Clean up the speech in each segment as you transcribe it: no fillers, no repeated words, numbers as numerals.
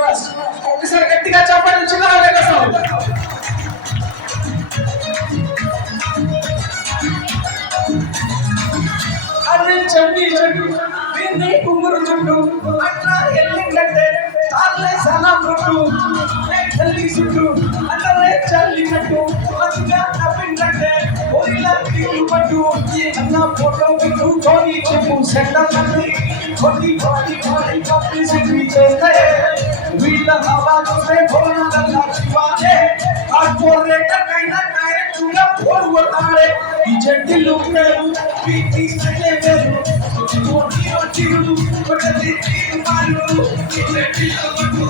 ఒకసారి గట్టిగా చెప్పండి చిన్న కోసం. అదే చెండి చెట్టు దీన్ని కుంగురు చుట్టూ అట్లా ఎల్లిందంటే చాలే సలాం రొట్టు చల్లి చుట్టూ అల్లరే చల్లినట్టు మంచిగా నవ్విందంటే ఒరిలా తీరు పట్టు అన్న ఫోటో పెట్టుకొని చెప్పు సెంటర్ కొన్ని బాడీ బాడీ పబ్లిసిటీ చేస్తే వీళ్ళ హవా చూస్తే భోజనాల శివాలే కార్పొరేటర్ కైనా డైరెక్ట్గా ఫోన్ కొట్టాలి ఈ చెట్టిల్లు పేరు పీటీ వేరు చిరుడు కొట్టది తీరుమాలు ఈ చెట్టిల్లు పట్టు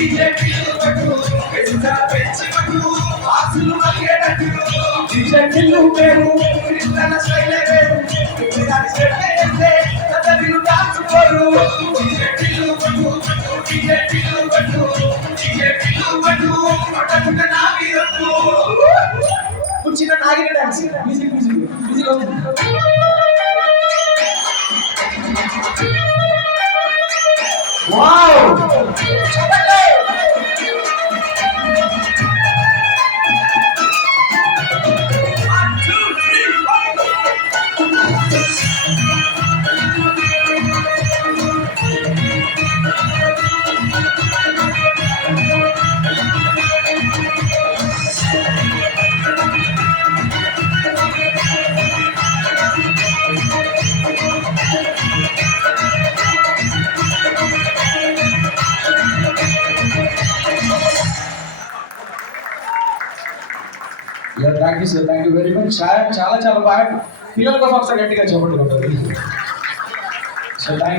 ఈ చెట్టిల్లు పట్టు పెంచా పెంచి పట్టు ఆసులు మలిగేటట్టు ఈ చెట్టిల్లు పేరు కృష్ణన శైలే వేరు దాని చెట్టే కదలిను దాచుకోరు ఈ చెట్టిల్లు పట్టు ఈ చెట్టిల్లు పట్టు ఈ చెట్టిల్లు పట్టు కొట్టకుండా నా వీరట్టు చిన్న నాగిన డాన్స్ మ్యూజిక్ మ్యూజిక్ మ్యూజిక్ వస్తుంది. వావ్ చెప్పండి. Thank you very much. చాలా చాలా బాగా పిల్లల కోసం ఒకసారి గట్టిగా చెప్పండి. So thank you.